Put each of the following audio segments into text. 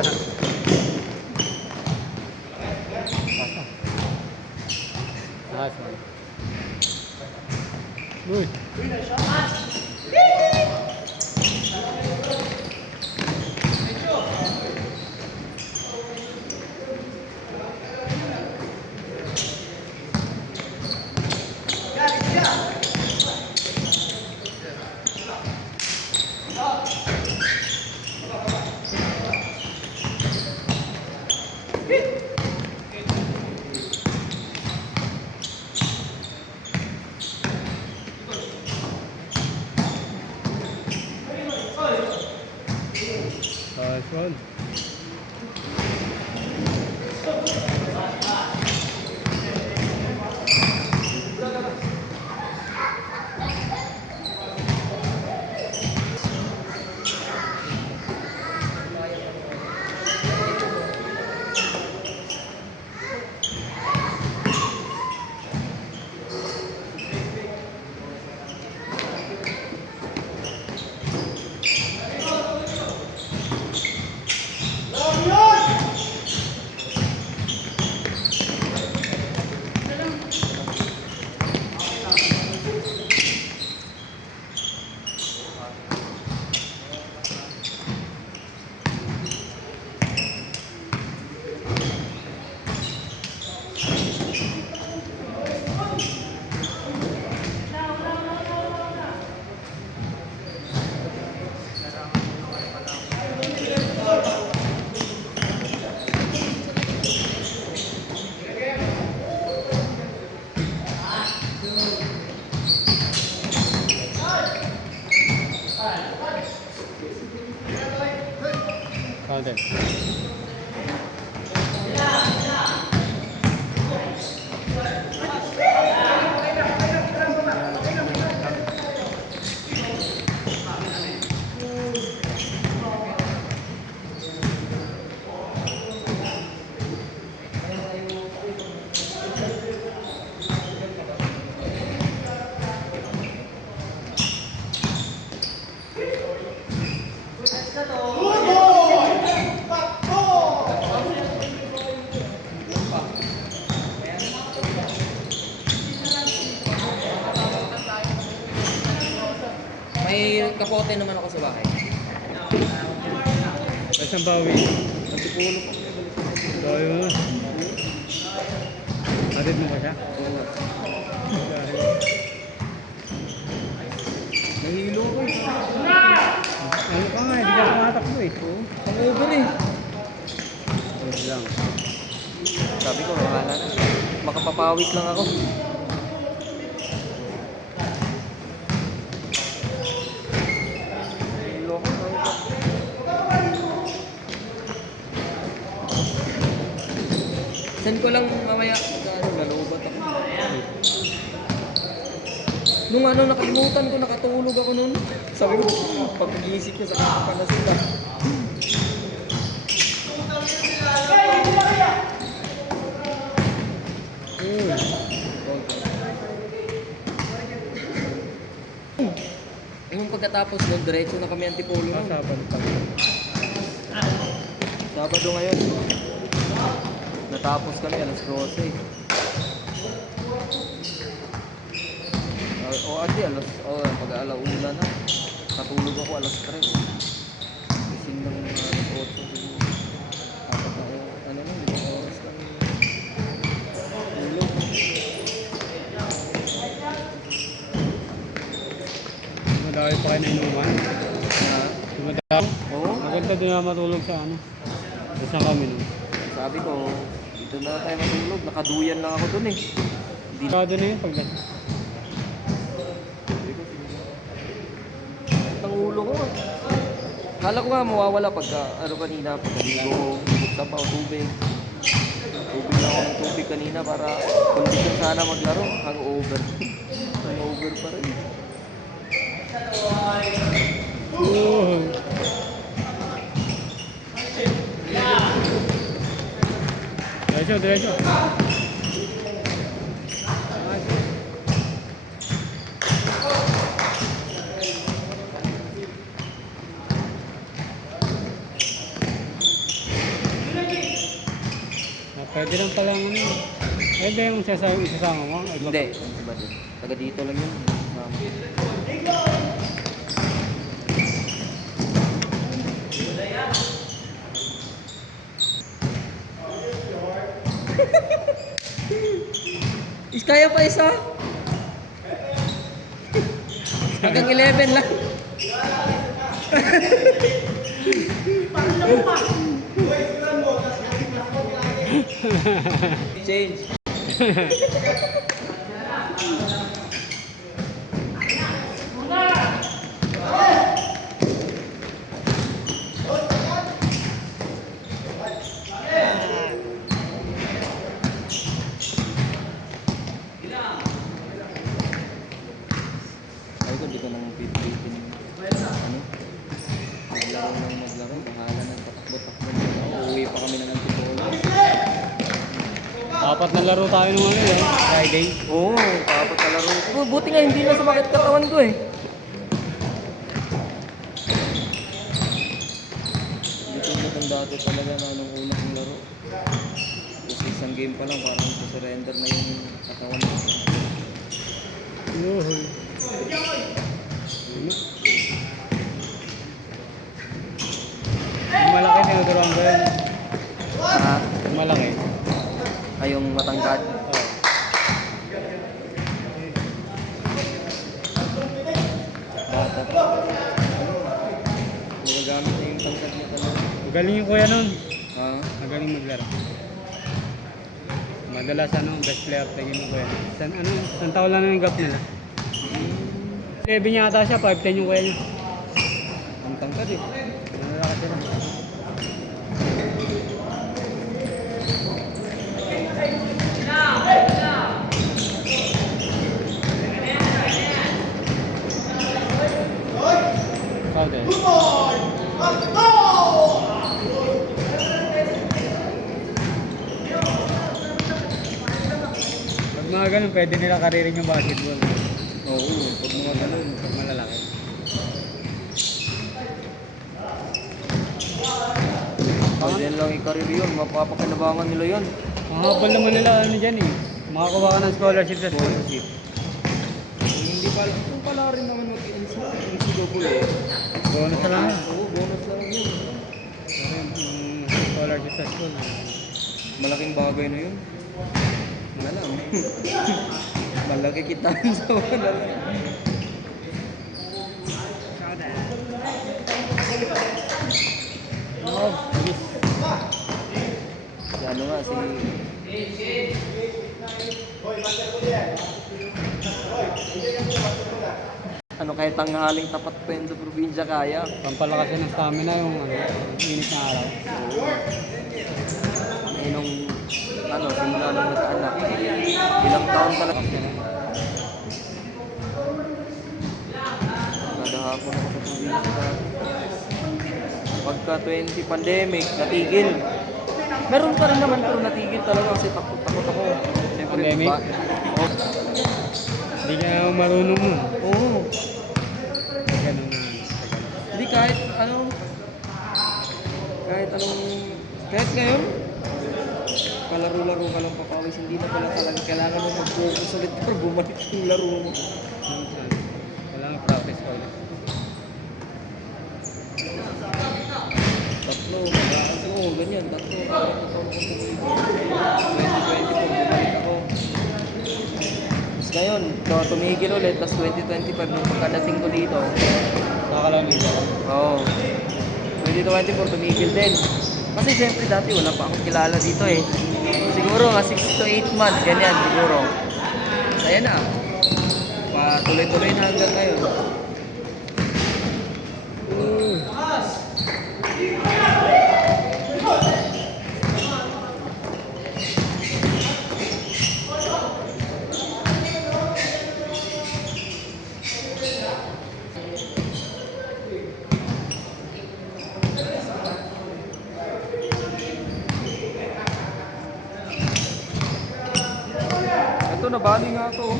Nice one. Uy. Nice one. Calden. May kapote naman ako sa bahay. Isang bawi. Nagtipulog ako. So yun. Hatid mo ba siya? Nahilo ko eh. Ano ka nga, hindi ka tumatakbo eh. Ang over eh. Ano lang. Sabi ko, bahala na. Makapapawit lang ako. Nahilo ko. Send ko lang mamaya. Lalobat ako. Nung ano, nakalimutan ko, nakatulog ako nun. Sabi ko, pag-iisip ko sa kapan na sila. Yung pagkatapos nun, diretso na kami Antipolo nun. Sabado pa. Sabado ngayon. Natapos kami alas 12. Pag-alauna na. Katulog ako alas 3. Gising ng alas 8. Dapat na ano nun, 5 oras kami. Tulog. Madami pa kayo na inuman. Madami. Oo. Maganda din na matulog sa ano. Basta kami nun. Sabi ko, dito na tayo matulog. Nakaduyan lang ako dun eh. Kado na yun pag Ang ulo ko. Kala ko nga mawawala pagka ano kanina, pagkaligo, bukta pa o tubig. Tubig lang ako ng tubig kanina para kondisyon sana maglaro. Hangover. Hangover pa rin. Diretso, diretso. Pwede lang palang ano. Pwede yung isasama mo. Ay, Hindi, iba din. Taga dito lang yun. Is kaya pa isa? Hanggang 11 lang. Change. Ay ko, di ko nang pipilitin. Ano? Maglaro ng maglaro. Bahala ng patakbo-takbo. Uuwi pa kami ng Antipolo. Apat na laro tayo nung ano eh. Friday. Oo, kapat na laro. Buti nga hindi na sumakit katawan ko eh. Hindi tulad ng dati talaga na nung una kong laro. Kasi isang game pa lang parang surrender na yung katawan ko. Yuhu. Yung malaki tinuturuan ko yun. Ha? Yung malaki. Ay, yung matangkad. Oo. Bata. Magagamit na yung tangkad niya talaga. Magaling yung kuya nun. Ha? Magaling maglaro. Madalas ano, best player tingin mo kuya. Isang taon lang yung gap nila. 11 niya ata siya, 5'10 yung kuya niya. Ang tangkad eh. Malalakas sila. Ikaw din. Pag mga ganun, pwede nila karirin yung basketball. Oo, pag mga ganun. Pag malalaki. Pwede lang i-career yun, mapapakinabangan nila yun. Mahabol naman nila ano dyan eh. Makakuha ka ng scholarship sa school. Scholarship. Hindi pala, kung pala rin naman mag-NCAA. Bonus na lang yun. Oo, bonus lang yun. Scholarship sa school. Malaking bagay na yun. Wala lang. Malaki kitaan sa wala lang. Oo, bilis. Si ano nga, si... Ano kahit tanghaling tapat pa yun sa probinsya kaya. Pampalakas yun ng stamina yung ano, init na araw. Eh nung ano, simula nung nagkaanak. Ilang taon ka lang. Kada hapon ako sa probinsya. Pagka 20 pandemic, natigil. Meron pa rin naman pero natigil talaga kasi takot ako. Siyempre, Pandemic? Oh, Hindi ka marunong mo. oo. Ganun na. Hindi kahit kahit ngayon, palaro-laro ka lang papawis, hindi na pala talaga kailangan mo mag-focus ulit para bumalik yung laro mo. Minsan, kailangan practice ko ulit. Tatlo, ganyan, tatlo. Ako 2020 bumalik ako. Tapos ngayon, tumigil ulit, tapos 2025 nung pagkadating ko dito. Nakakalamin ka lang. Oo. 2024 tumigil din. Kasi siyempre dati wala pa akong kilala dito eh. Siguro nga 6 to 8 months, ganyan siguro. Ayan na. Patuloy-tuloy na hanggang ngayon. Ito, nabali nga to. Oh.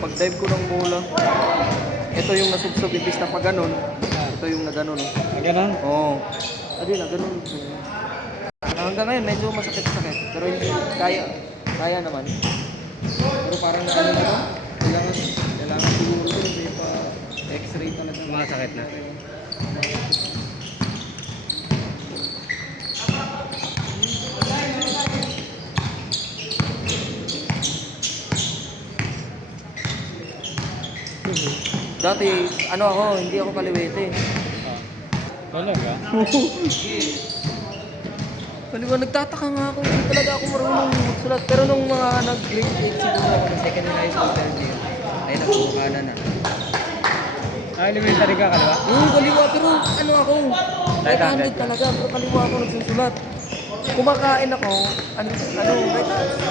Pag-dive ko ng bola. Ito yung nasubsob ibis na pag ganun. Ito yung na ganun. Oh. Ganun? Oo. Adi na ganun. Hanggang ngayon, medyo masakit-sakit. Pero hindi, kaya naman. Pero parang naano na to. Kailangan siguro ito. Hindi pa x-ray talaga. Sumasakit na. Dati, ano ako, hindi ako kaliwete. Talaga? Kaliwa, nagtataka nga ako. Hindi talaga ako marunong magsulat. Pero nung mga nag-grade 8 siguro ako na second in high school, third year, ay nagpukana na. Elementary ka, kaliwa? Kaliwa, pero ano ako, right-handed talaga. Pero kaliwa ako nagsusulat. Kumakain ako,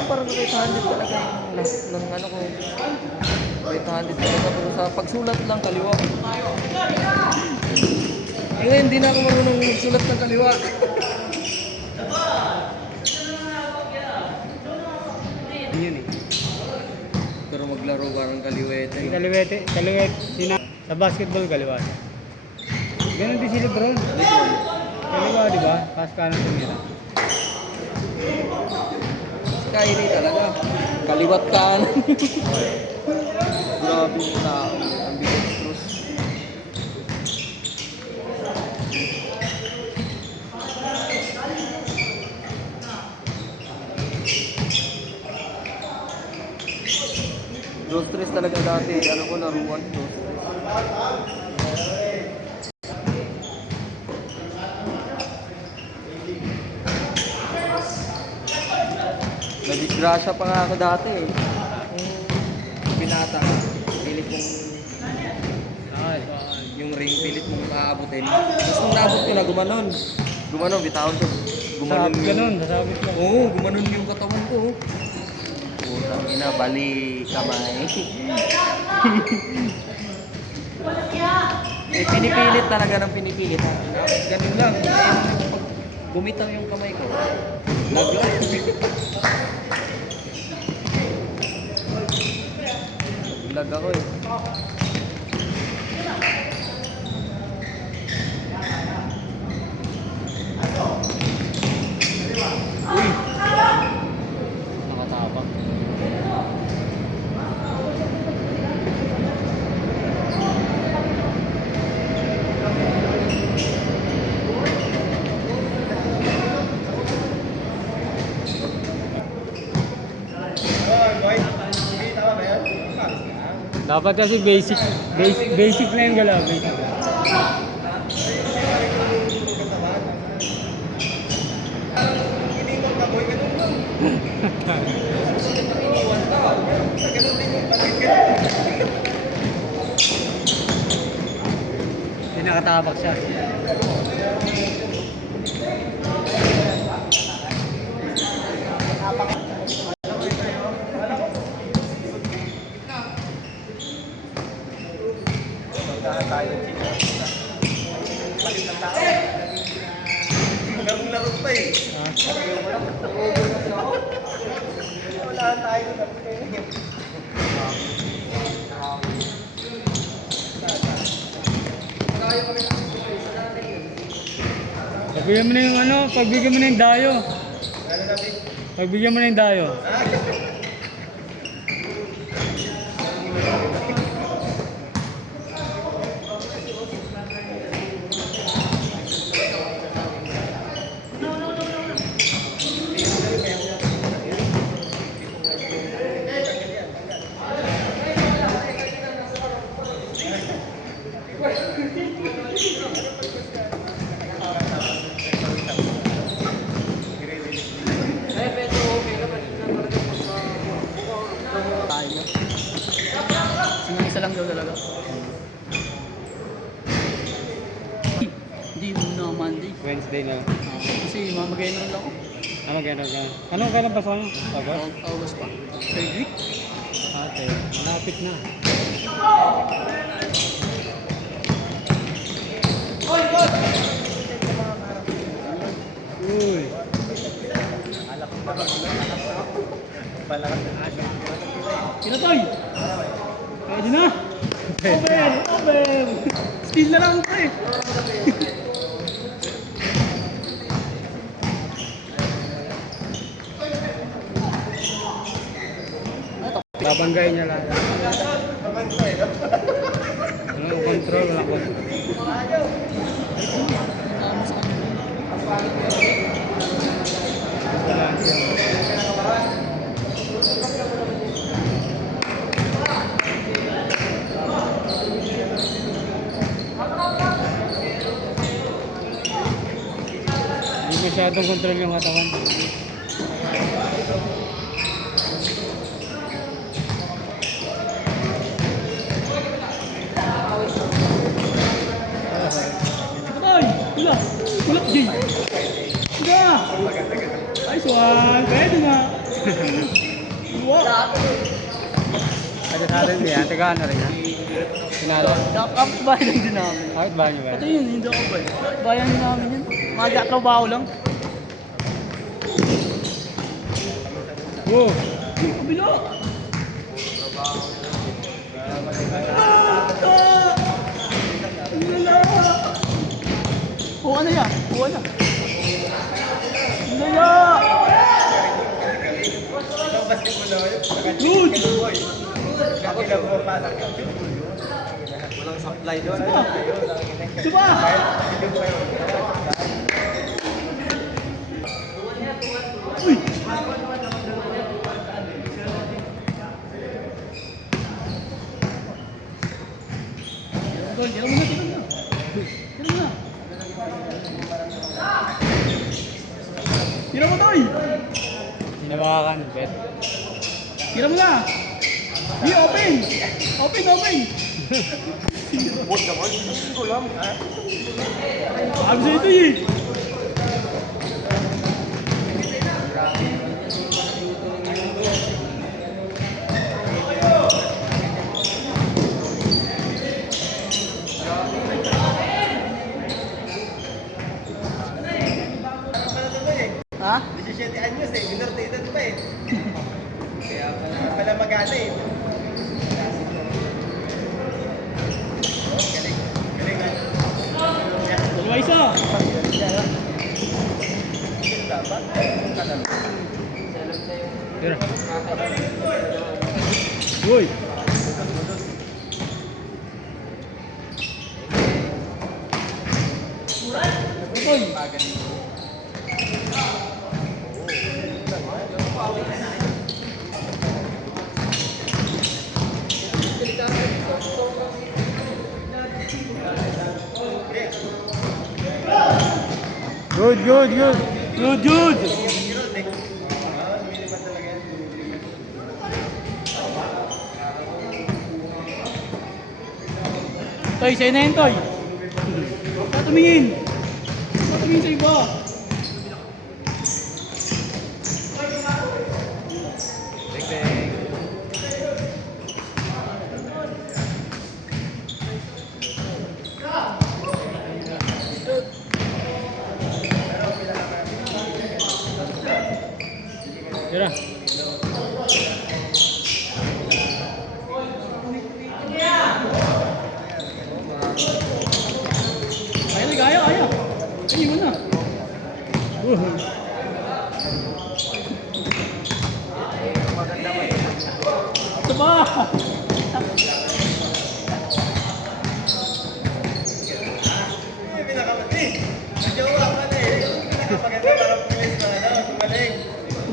parang right-handed talaga yung lahat ng ano ko. Right-handed talaga, pero sa pagsulat lang kaliwa. Ngayon, hindi na ako marunong magsulat ng kaliwa. Yun eh. Pero maglaro parang kaliwete. Kaliwete, sa basketball kaliwa siya. Ganon din si Lebron. Kaliwa, di ba? Pas kanan tumira. Kyrie talaga. Kaliwat kanan. Grabe yung tao. Ambidextrous. Low stress talaga dati. Ano ko, laruan. Low stress. Nadisgrasya pa nga ako dati eh. Yung binata ka, pilit mong yung ring, pilit mong aabutin. Tapos nung naabot ko na, gumanon. Gumanon, bitawan ko. Gumanon yung... Ganon, nasabit ko. Oo, gumanon yung katawan ko. Putang ina, bali kamay. Eh, pinipilit talaga ng pinipilit. Ganun lang. Eh, pag bumitaw yung kamay ko, naglag. Naglag ako eh. Uy! Nakatapak. Dapat kasi basic na yung galaw. Basic. Hindi nakatapak siya. Laro pa eh. Wala tayo na Pagbigyan mo na yung ano, pagbigyan mo na yung dayo. Pagbigyan mo na yung dayo. Isa lang daw talaga. Hindi na Monday. Wednesday na lang. Kasi mamagay na lang ako. Gano'n ka. Anong kailan pa sa ano? August? August pa. Third week. Ate, malapit na. Uy! Kinatoy! Pwede na! Over! Speed na lang pre! Babanggain niya lahat. Walang control, walang control. Wala siya. Hindi masyadong control yung katawan. Ay! Wala! Wala! Jay! Wala! Nice one! Pwede nga! Wala! Kasi sa atin yan, taga ano rin yan. Sinalo. Kapit bahay lang din namin. Bakit ba niyo ba? Pati yun, hindi ako ba? Bayan din namin yun. Mga trabaho lang. Wow! Ay, kabila! Kuha na yan. Kuha na. Hindi yan. Good. Walang supply doon. Diba? Uy. Tol, tira mo na, tira mo na. Tira mo na. Tira mo, Toy. Hinawakan, bet. Tira mo na. Be open. Open, open. Huwag naman. Hindi ko lang. Sabi sa'yo ito eh. Ha? 17 anyos eh, minor de edad pa eh. Kaya pala mag-asa eh. Galing. Galing ah. Dalawa isa. Tira. Uy! Good, good, good. Good, good. Toy, sa'yo na yun, Toy. Tumingin. Tumingin sa iba. Tira. Kaya, kaya, kaya. Kaya mo na. Ito ba? Yung pinakamati. Jowa ka na eh. Pinakapaganda para pumilis na ano, gumaling.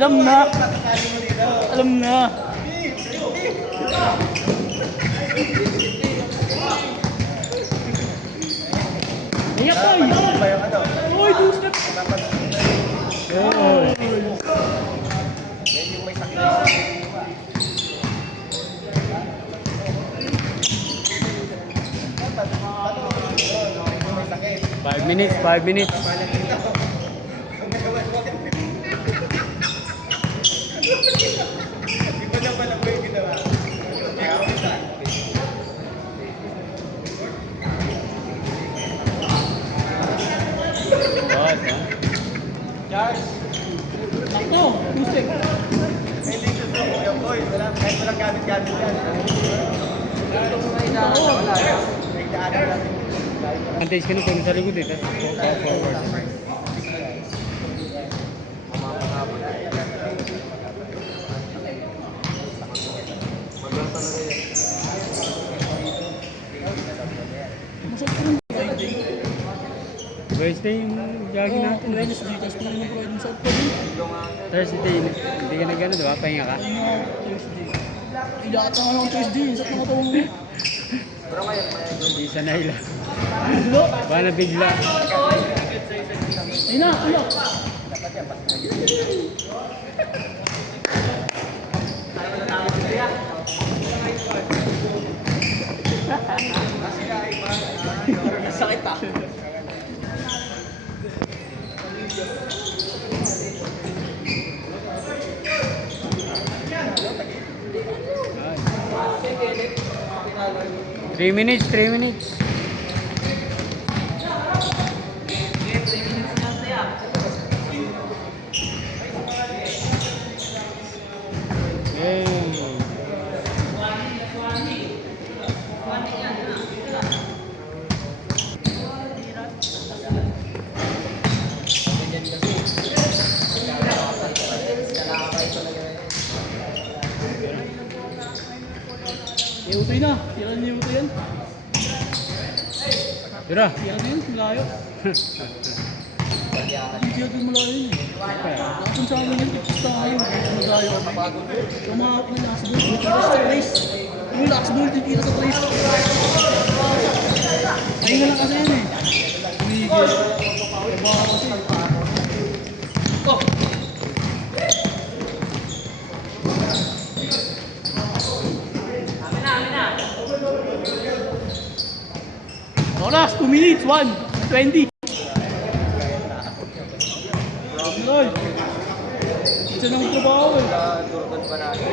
Alam na. Patakali mo dito. Alam na. Ingat, Toy. Ba yung ano? Uy, two step. Oo. Yan yung may sakit. 5 minutes, 5 minutes. Iba na pala po yung ginawa. Bawat, ha? Charles, Takbo, two step. hindi gusto mo yung boy. Kahit walang gamit-gamit yan. Nagdaanan natin. Antays ka na kung sa likod eh. Forward. Thursday yung jogging natin. Wednesday, tapos kung ano Friday sa Friday. Thursday, hindi ka na gano'n, di ba? Pahinga ka. Thursday. Ilakat na ako ng Thursday, sa mga tawang mo. Pero ngayon, may Hindi sanay lang. Biglo. Baka na bigla. Ayun na, ayun. sakit ah. Ay. 3 minutes, 3 minutes. Hey. Iutoy na. Tira niyo yung yan. Tira. Tira na yun, malayo. Hindi siya doon malayo yun. Kung sa amin yun, tipos tayo. Malayo. Tumahap na last ball, titira sa trace. Yung last ball, titira sa trace. Ayun na lang kasi yan eh. Umigil. Iba kasi. Oh! Oras, 2 minutes, 1:20. Lol. Isa nang trabaho eh. Durban pa natin.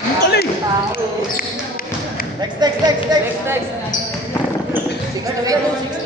Ano pala eh? Next. Next. 6 to 8, 6